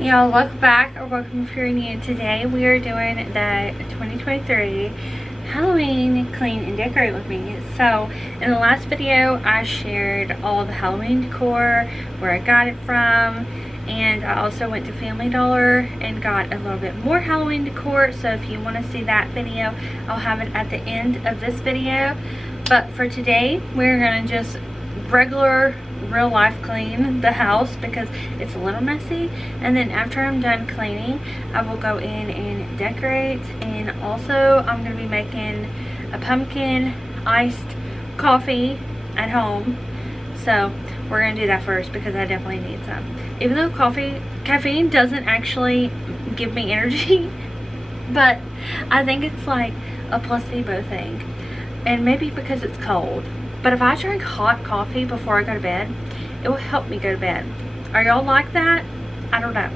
Y'all, welcome back or welcome if you're new. Today we are doing the 2023 Halloween clean and decorate with me. So in the last video I shared all the Halloween decor, where I got it from, and I also went to Family Dollar and got a little bit more Halloween decor. So if you want to see that video, I'll have it at the end of this video. But for today we're going to just regular real life clean the house because it's a little messy, and then after I'm done cleaning I will go in and decorate. And also I'm going to be making a pumpkin iced coffee at home, so we're going to do that first because I definitely need some. Even though caffeine doesn't actually give me energy, but I think it's like a placebo thing, and maybe because it's cold. But if I drink hot coffee before I go to bed, it will help me go to bed. Are y'all like that? I don't know.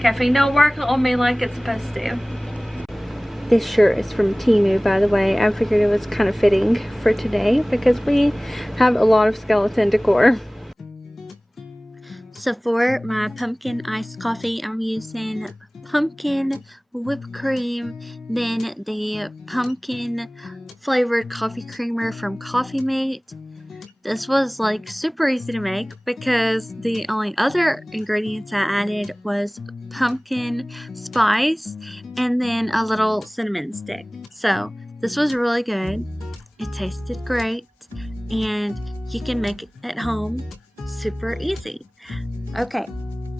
Caffeine don't work on me like it's supposed to. This shirt is from Kimi, by the way. I figured it was kind of fitting for today because we have a lot of skeleton decor. So for my pumpkin iced coffee, I'm using pumpkin whipped cream, then the pumpkin flavored coffee creamer from Coffee Mate. This was like super easy to make because the only other ingredients I added was pumpkin spice and then a little cinnamon stick. So this was really good. It tasted great, and you can make it at home super easy. Okay,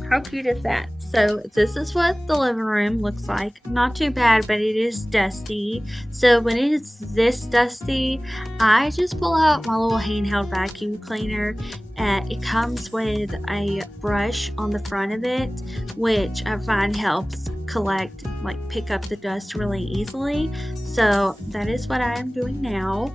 how cute is that? So this is what the living room looks like. Not too bad, but it is dusty. So when it is this dusty, I just pull out my little handheld vacuum cleaner. It comes with a brush on the front of it, which I find helps collect, like pick up the dust really easily. So that is what I am doing now.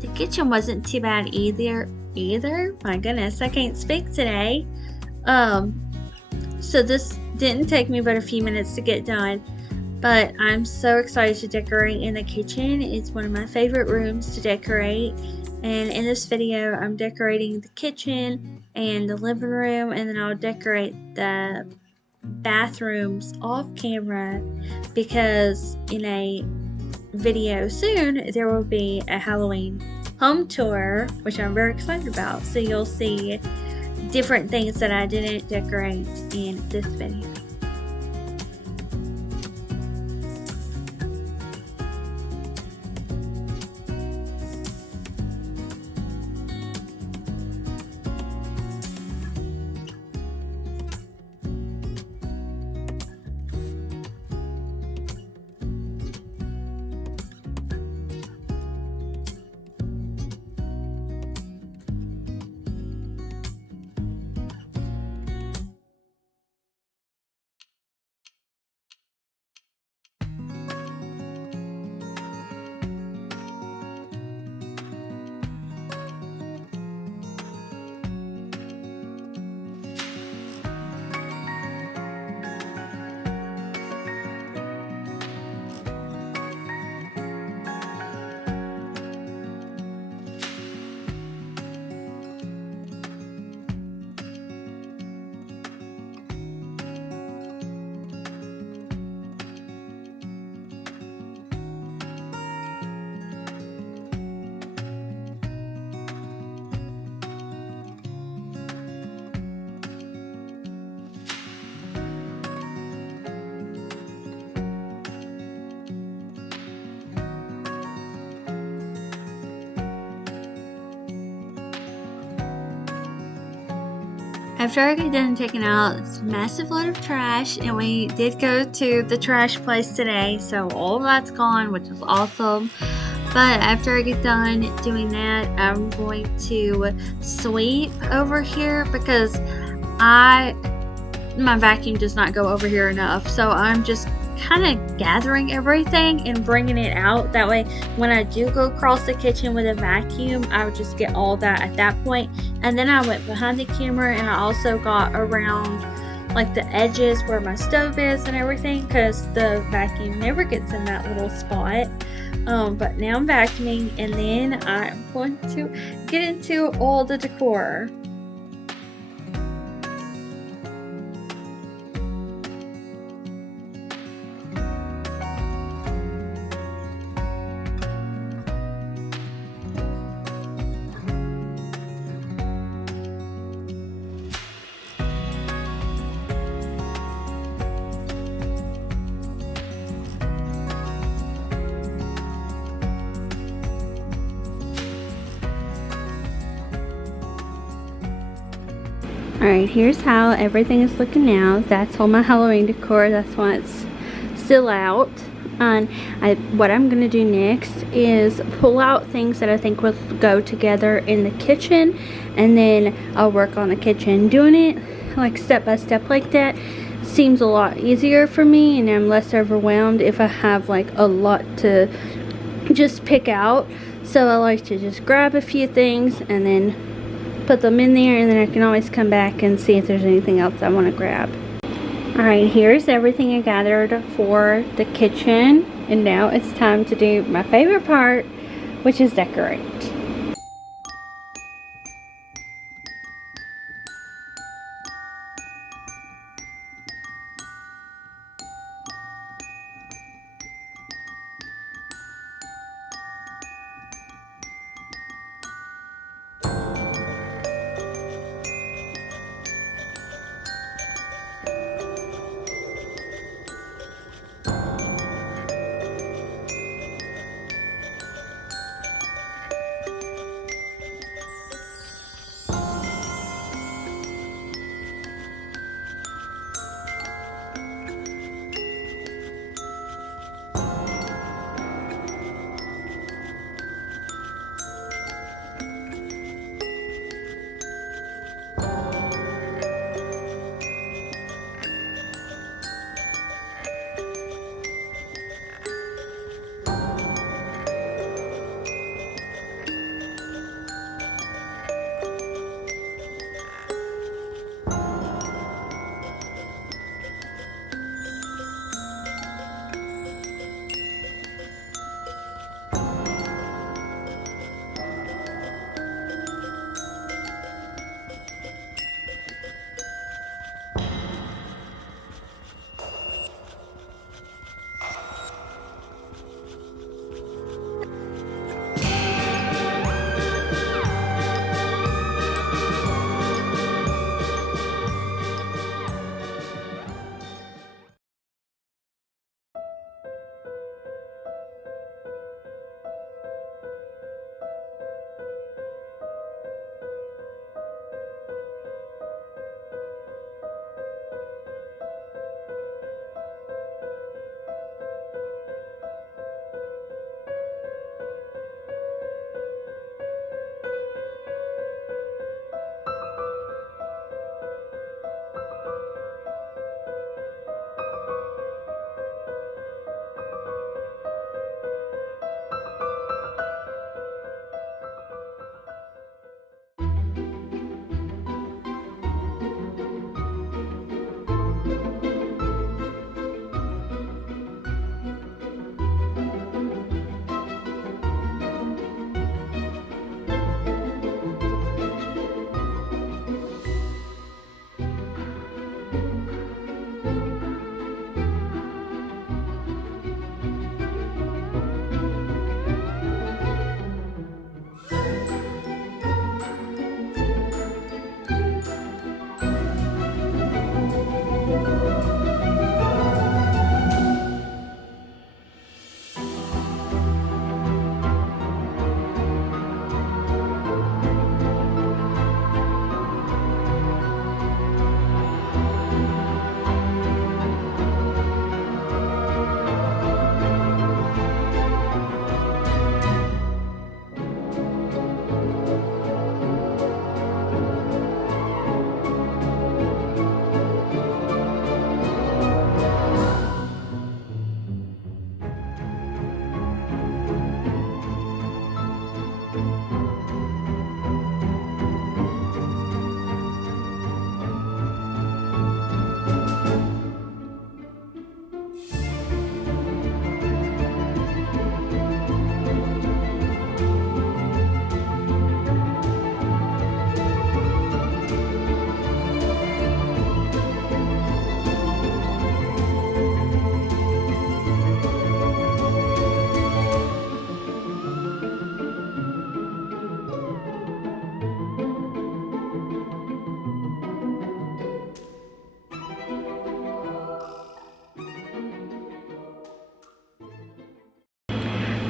The kitchen wasn't too bad either. My goodness, I can't speak today. So this didn't take me but a few minutes to get done, but I'm so excited to decorate in the kitchen. It's one of my favorite rooms to decorate, and in this video I'm decorating the kitchen and the living room, and then I'll decorate the bathrooms off camera because in a video soon there will be a Halloween home tour, which I'm very excited about. So you'll see different things that I didn't decorate in this video. After I got done taking out this massive load of trash, and we did go to the trash place today, so all of that's gone, which is awesome. But after I get done doing that, I'm going to sweep over here because my vacuum does not go over here enough. So I'm just kind of gathering everything and bringing it out. That way, when I do go across the kitchen with a vacuum, I would just get all that at that point. And then I went behind the camera and I also got around like the edges where my stove is and everything, because the vacuum never gets in that little spot. But now I'm vacuuming, and then I'm going to get into all the decor. Alright, here's how everything is looking now. That's all my Halloween decor. That's why it's still out. And what I'm going to do next is pull out things that I think will go together in the kitchen. And then I'll work on the kitchen. Doing it like step by step like that seems a lot easier for me. And I'm less overwhelmed if I have like a lot to just pick out. So I like to just grab a few things and then put them in there, and then I can always come back and see if there's anything else I want to grab. Alright, here's everything I gathered for the kitchen, and now it's time to do my favorite part, which is decorate.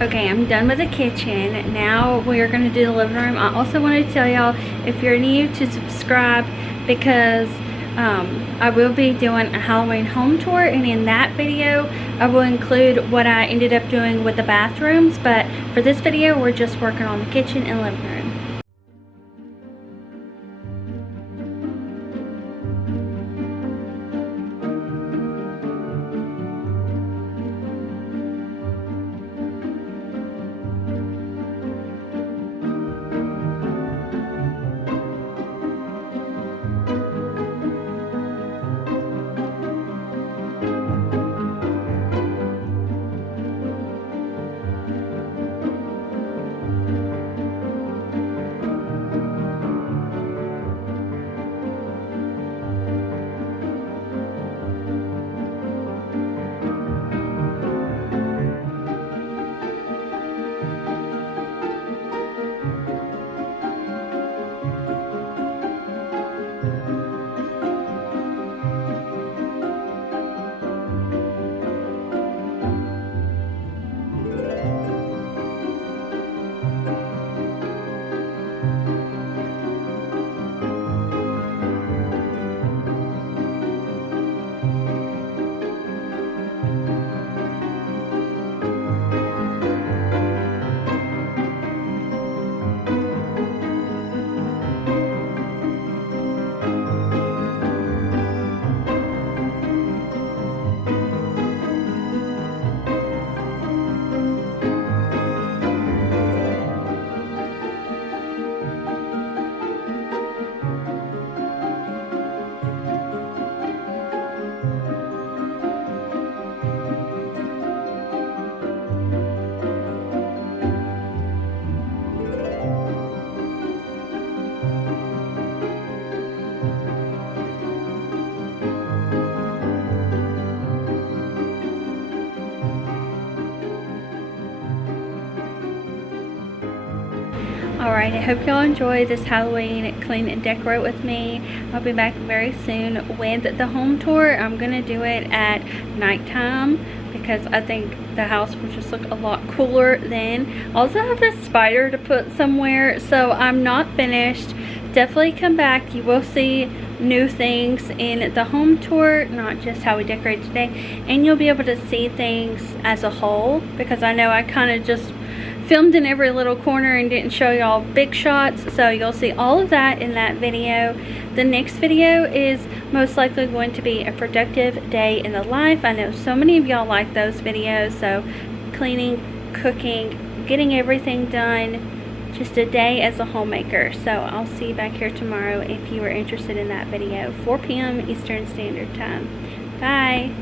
Okay, I'm done with the kitchen. Now we are going to do the living room. I also wanted to tell y'all, if you're new, to subscribe, because I will be doing a Halloween home tour, and in that video I will include what I ended up doing with the bathrooms, but for this video we're just working on the kitchen and living room. Alright, I hope y'all enjoy this Halloween clean and decorate with me. I'll be back very soon with the home tour. I'm going to do it at nighttime because I think the house will just look a lot cooler then. I also have this spider to put somewhere, so I'm not finished. Definitely come back. You will see new things in the home tour, not just how we decorate today, and you'll be able to see things as a whole, because I know I kind of just filmed in every little corner and didn't show y'all big shots, so you'll see all of that in that video. The next video is most likely going to be a productive day in the life. I know so many of y'all like those videos, so cleaning, cooking, getting everything done, just a day as a homemaker. So I'll see you back here tomorrow if you are interested in that video, 4 p.m. Eastern Standard Time. Bye.